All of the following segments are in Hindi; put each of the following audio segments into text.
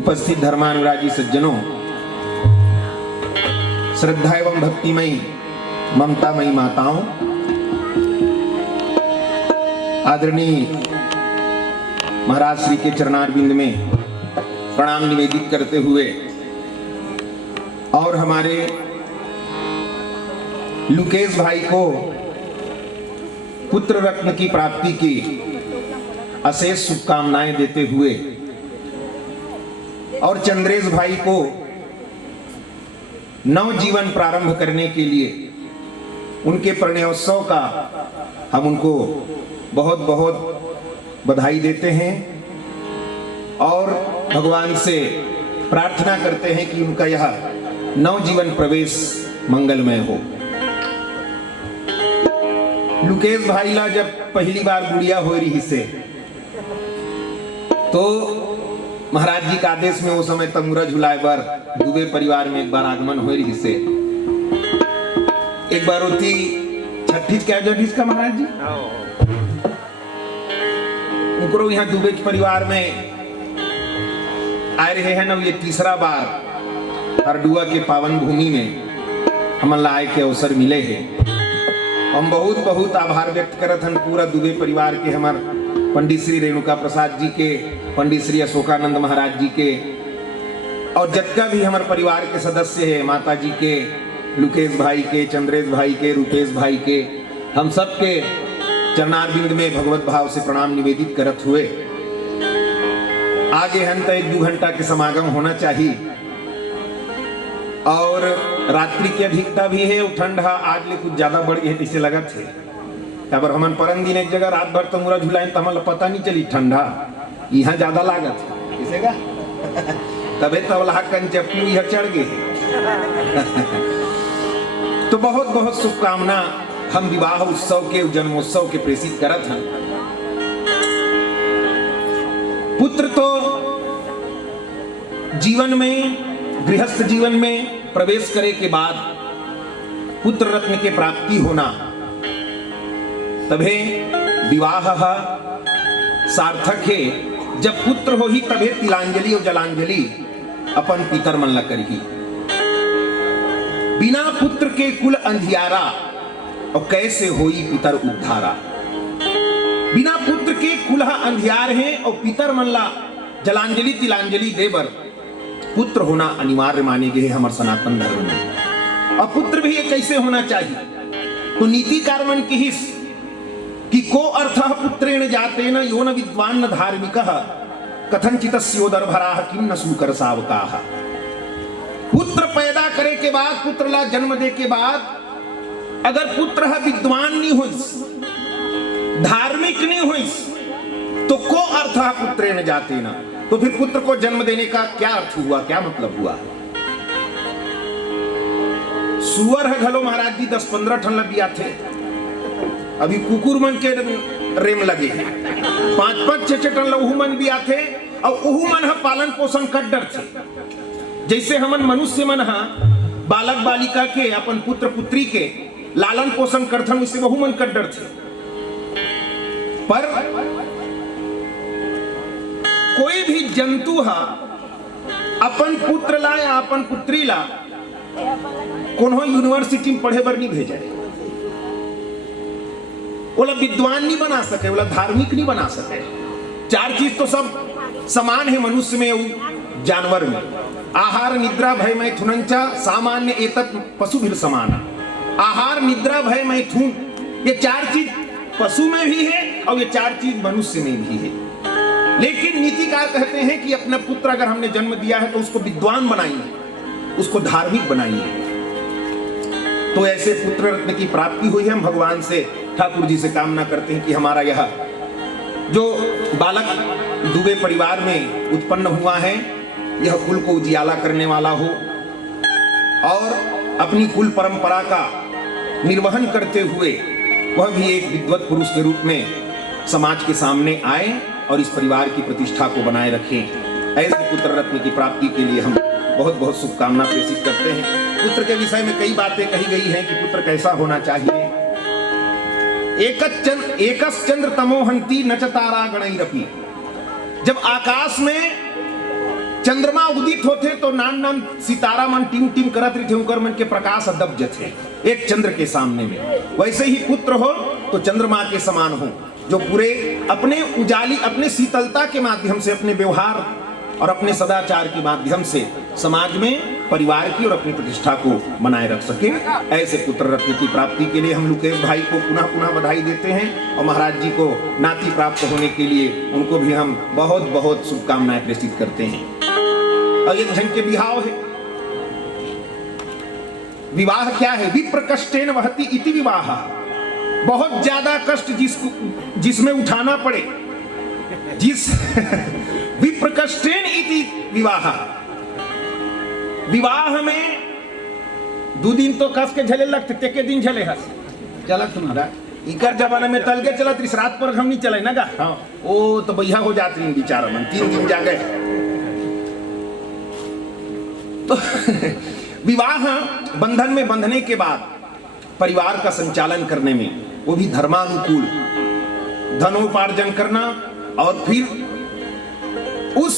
उपस्थित धर्मानुरागी सज्जनों, श्रद्धा एवं भक्तिमयी ममतामयी माताओं, आदरणीय महाराज श्री के चरणारविंद में प्रणाम निवेदित करते हुए और हमारे लुकेश भाई को पुत्र रत्न की प्राप्ति की अशेष शुभकामनाएं देते हुए और चंद्रेश भाई को नव जीवन प्रारंभ करने के लिए उनके प्रणयोत्सव का हम उनको बहुत बहुत बधाई देते हैं और भगवान से प्रार्थना करते हैं कि उनका यह नवजीवन प्रवेश मंगलमय हो। लुकेश भाई ला जब पहली बार गुड़िया हो रही से तो महाराज जी का आदेश में वो समय तमुरा झुलाए बार दुबे परिवार में एक बार आगमन हो रही से एक बार होती छठीस क्या जठीस का महाराज जी उनको यहाँ दुबे परिवार में आए रहे हैं ना। ये तीसरा बार हरडुआ के पावन भूमि में हम लाए के अवसर मिले हैं। हम बहुत बहुत आभार व्यक्त करत हन पूरा दुबे परिवार के, हमार पंडित श्री रेणुका प्रसाद जी के, पंडित श्री अशोकानंद महाराज जी के और जितना भी हमारे परिवार के सदस्य है, माता जी के, लुकेश भाई के, चंद्रेश भाई के, रूपेश भाई के, हम सब के चरणारविंद में भगवत भाव से प्रणाम निवेदित करत हुए आगे हम तो 1-2 घंटा के समागम होना चाहिए और रात्रि की अधिकता भी है। ठंड आज ले कुछ ज्यादा बढ़ गई इसे लगा थे पर हमन परम दिन एक जगह रात भर तमुरा झुलाइन तो हमें पता नहीं चली ठंडा यहाँ ज्यादा लागत है इसे का तबे तो कंचपू यह चढ़ गए। तो बहुत बहुत शुभकामना हम विवाह उत्सव के जन्मोत्सव के प्रेषित करत हैं। पुत्र तो जीवन में गृहस्थ जीवन में प्रवेश करे के बाद पुत्र रत्न के प्राप्ति होना तभे विवाह सार्थक है। जब पुत्र हो ही तभे तिलांजलि और जलांजलि अपन पितर मन ला करही। बिना पुत्र के कुल अंधियारा और कैसे होई पितर उद्धारा। बिना पुत्र के कुल अंधियार है और पितर मन ला जलांजलि तिलांजलि देवर पुत्र होना अनिवार्य माने गए हमारे सनातन धर्म में। और पुत्र भी ये कैसे होना चाहिए तो नीतिकार मन की हिस्स कि को अर्थ पुत्रेण जातेन यो न विद्वान न धार्मिकः कथंचितस्योदरभराः किं न सूकर सावकाः। पुत्र पैदा करे के बाद पुत्र ला जन्म दे के बाद अगर पुत्र विद्वान नहीं होइस धार्मिक नहीं होइस तो को अर्थ पुत्रेण जातेन तो फिर पुत्र को जन्म देने का क्या अर्थ हुआ, क्या मतलब हुआ। सुअर है घलो महाराज जी 10-15 ठन लबिया थे अभी कुकुर मन के रेम लगे 5-5-6 टन लहू मन भी आते और उहू मन पालन पोषण कर डर थे। जैसे हमन मनुष्य मन बालक बालिका के अपन पुत्र पुत्री के लालन पोषण करथन वैसे वहू मन कर डर थे। पर कोई भी जंतु अपन पुत्र ला या अपन पुत्री ला कोनो यूनिवर्सिटी में पढ़े बर नहीं भेजे। बोला विद्वान नहीं बना सके, बोला धार्मिक नहीं बना सके। 4 चीज तो सब समान है मनुष्य में जानवर में। आहार निद्रा भय मैथुनंचा सामान्य एतत् पशु भी समान। आहार निद्रा भय मैथुन ये 4 चीज पशु में भी है और ये 4 चीज मनुष्य में भी है। लेकिन नीतिकार कहते हैं कि अपना पुत्र अगर हमने जन्म दिया है तो उसको विद्वान बनाइए, उसको धार्मिक बनाइए। तो ऐसे पुत्र रत्न की प्राप्ति हुई है। हम भगवान से ठाकुर जी से कामना करते हैं कि हमारा यह जो बालक दुबे परिवार में उत्पन्न हुआ है यह कुल को उजियाला करने वाला हो और अपनी कुल परंपरा का निर्वहन करते हुए वह भी एक विद्वत पुरुष के रूप में समाज के सामने आए और इस परिवार की प्रतिष्ठा को बनाए रखें। ऐसे पुत्र रत्न की प्राप्ति के लिए हम बहुत बहुत शुभकामना प्रेषित करते हैं। पुत्र के विषय में कई बातें कही गई हैं कि पुत्र कैसा होना चाहिए। एकस चंद्र तमोहंती न च तारा गणैरपि। जब आकाश में चंद्रमा उदित होते तो नान सितारा मन टिम टिम करत रहे उनकर मन के प्रकाश अदब्ज थे एक चंद्र के सामने में। वैसे ही पुत्र हो तो चंद्रमा के समान हो जो पूरे अपने उजाली अपने शीतलता के माध्यम से अपने व्यवहार और अपने सदाचार के माध्यम से समाज में परिवार की और अपनी प्रतिष्ठा को बनाए रख सके। ऐसे पुत्र रत्न की प्राप्ति के लिए हम लुकेश भाई को पुनः पुनः बधाई देते हैं और महाराज जी को नाती प्राप्त होने के लिए उनको भी हम बहुत बहुत शुभकामनाएं प्रेषित करते हैं। और एक जन के बिहाव है विवाह क्या है? विप्र कष्टेन वहति इति विवाह। बहुत ज्यादा कष्ट जिसमें उठाना पड़े, जिस विप्र कष्टेन इति विवाह। विवाह में 2 दिन तो कस के झले लगते, ते के दिन झले हस चला तुम्हारा इकर जमाने में तल के चला रात पर हम नहीं चले ना गा। हाँ। ओ तो भैया हो जाती है बेचारा मन 3 दिन जा गए। तो विवाह बंधन में बंधने के बाद परिवार का संचालन करने में, वो भी धर्मानुकूल, धनोपार्जन करना और फिर उस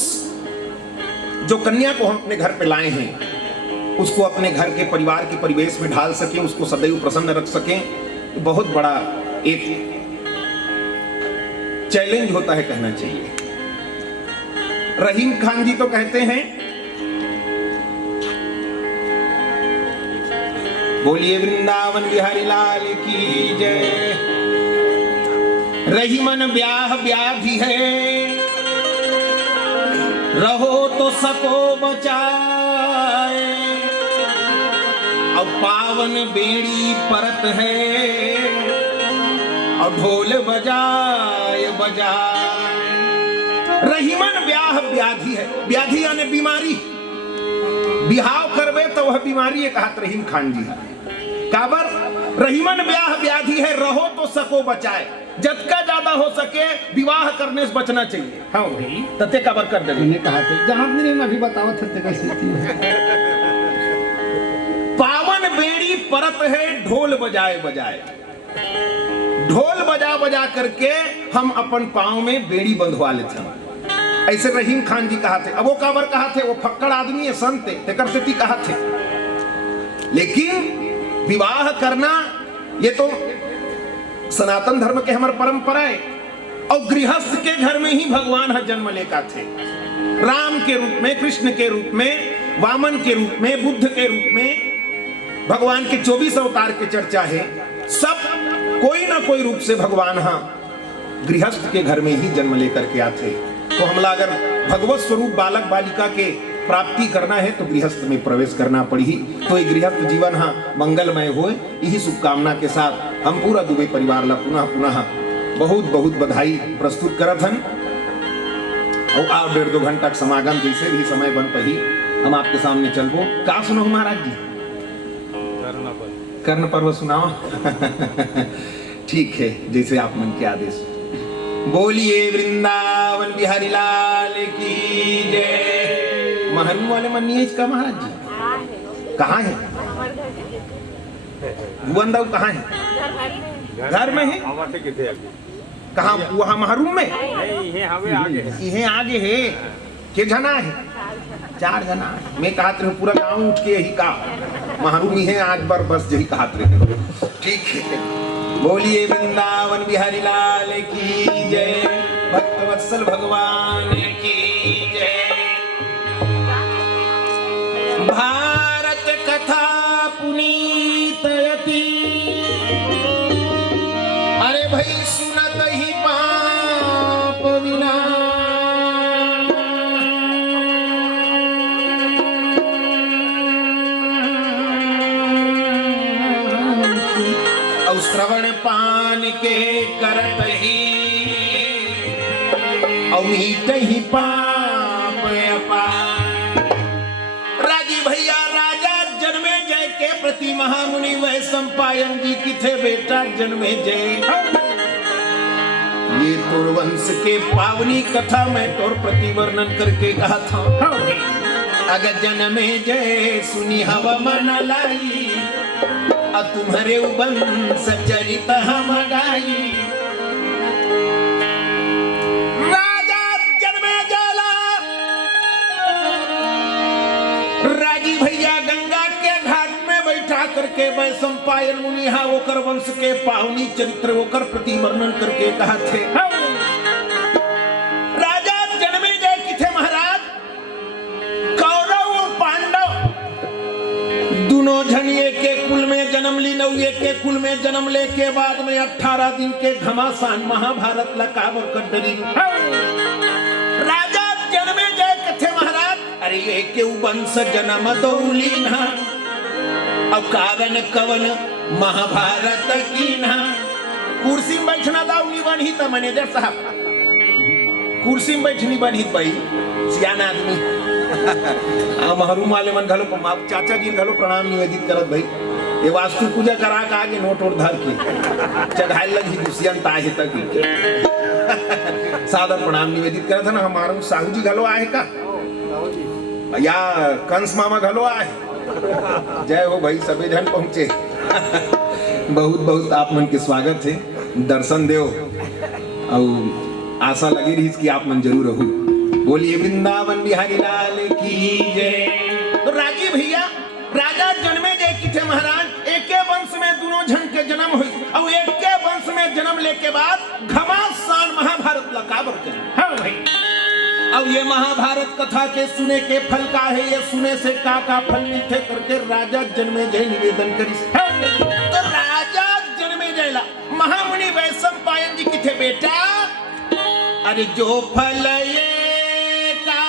जो कन्या को हम अपने घर पे लाए हैं उसको अपने घर के परिवार के परिवेश में ढाल सकें, उसको सदैव प्रसन्न रख सकें, बहुत बड़ा एक चैलेंज होता है कहना चाहिए। रहीम खान जी तो कहते हैं, बोलिए वृंदावन बिहारी लाल की जय। रहीमन ब्याह व्याधि है, रहो तो सको बचाए, अब पावन बेड़ी परत है, और ढोल बजाए बजाए। रहीमन ब्याह व्याधि है, व्याधि यानी बीमारी। बिहाव करबे तो वह बीमारी एक हाथ रहीम खान जी है। काबर रहीमन ब्याह व्याधि है, रहो तो सको बचाए। जतका ज्यादा हो सके विवाह करने से बचना चाहिए। हाँ भाई तते काबर कर दे कहा थे जहां ने अभी बतावा थे कैसी थी। पावन बेड़ी परत है, ढोल बजाए बजाए। ढोल बजा बजा करके हम अपन पांव में बेड़ी बंधवा लेते हैं, ऐसे रहीम खान जी कहा थे। अब वो काबर कहा थे, वो फक्कड़ आदमी है, संत थे, कहा थे। लेकिन विवाह करना ये तो सनातन धर्म के हमारे परंपरा है, और गृहस्थ के घर में ही भगवान है जन्म लेका थे। राम के रूप में, कृष्ण के रूप में, वामन के रूप में, बुद्ध के रूप में, भगवान के 24 अवतार की चर्चा है। सब कोई ना कोई रूप से भगवान गृहस्थ के घर में ही जन्म लेकर के आते। तो हमला अगर भगवत स्वरूप बालक बालिका के प्राप्ति करना है तो गृहस्थ में प्रवेश करना पड़ी। तो ये गृहस्थ जीवन मंगलमय हो, यही शुभकामना के साथ हम पूरा दुबे परिवार ला पुनः पुनः बहुत बहुत बधाई प्रस्तुत करत हन। और आप 1.5-2 घंटा समागम जैसे भी समय बन पही हम आपके सामने चलबो। का सुनो महाराज जी? कर्ण पर्व सुनाओ। ठीक है, जैसे आप मन के आदेश। बोलिए वृंदावन बिहारी लाल की जय। महरू वाले मनिए इसका महाराज जी कहाँ है? भुवनदाऊ कहाँ है? घर में है। कहाँ? वहाँ महरूम में? ये आगे है। के जना है? 4 जना है। मैं कहा तेरे पूरा गाँव उठ के यही कहा महरूम ही है आज बार, बस यही कहा तेरे। ठीक है, बोलिए वृंदावन बिहारी लाल की जय, भक्तवत्सल भगवान की जय। भारत कथा पुनीतयति, अरे भाई सुनत ही पाप विना। और श्रवण पान के करत ही, और मीट ही पाप अपार। भैया राजा जन्मे जय के प्रति महामुनि वह संपायन जी की थे बेटा जन्मे जय। ये तोर वंश के पावनी कथा मैं तोर प्रति वर्णन करके कहा था। अगर जन्मे जय सुनी हवा मन लाई, तुम्हारे वंश चरित हम गाई। राजी भैया गंगा के घाट में बैठा करके वैशंपायन मुनि ओकर वंश के पावनी चरित्र ओकर प्रति वर्णन करके कहा थे। राजा जन्मे जय की थे महाराज। कौरव और पांडव दोनों जन एक के कुल में जन्म ली, नौ एक के कुल में जन्म ले के बाद में 18 दिन के घमासान महाभारत लकावर कर डरी। राजा जन्मे जय कथे महाराज, अरे ये के वंश जन्म दौलीना, अब कारण कवन महाभारत की ना कुर्सी में बैठना दाऊनी बनी तो मैनेजर साहब कुर्सी में बैठनी बनी भाई सियाना आदमी महरूम वाले मन घलो चाचा जी घलो प्रणाम निवेदित करत भाई ये वास्तु पूजा करा के आगे नोट और धर के चढ़ाई लगी दुष्यंत ताहे तक सादर प्रणाम निवेदित करत है ना हमारा साहू जी घलो आए का या कंस मामा घलो आए जय हो भाई सभी जन पहुंचे बहुत बहुत आप मन के स्वागत है दर्शन देव और आशा लगी रही कि आप मन जरूर रहू बोलिए वृंदावन बिहारी लाल की जय। तो राजी भैया राजा जन्मे जय किथे महाराज एक वंश में दोनों जन के जन्म हुई और एक के वंश में जन्म लेके बाद घमासान महाभारत लकाबर जन्म हाँ भाई। अब ये महाभारत कथा के सुने के फल का है ये सुने से का फल मिलते करके राजा जन्मे जय निवेदन करी तो राजा जन्मे जयला महामुनि वैशम पायन जी किथे बेटा अरे जो फल ये का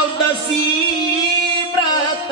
और दसी व्रत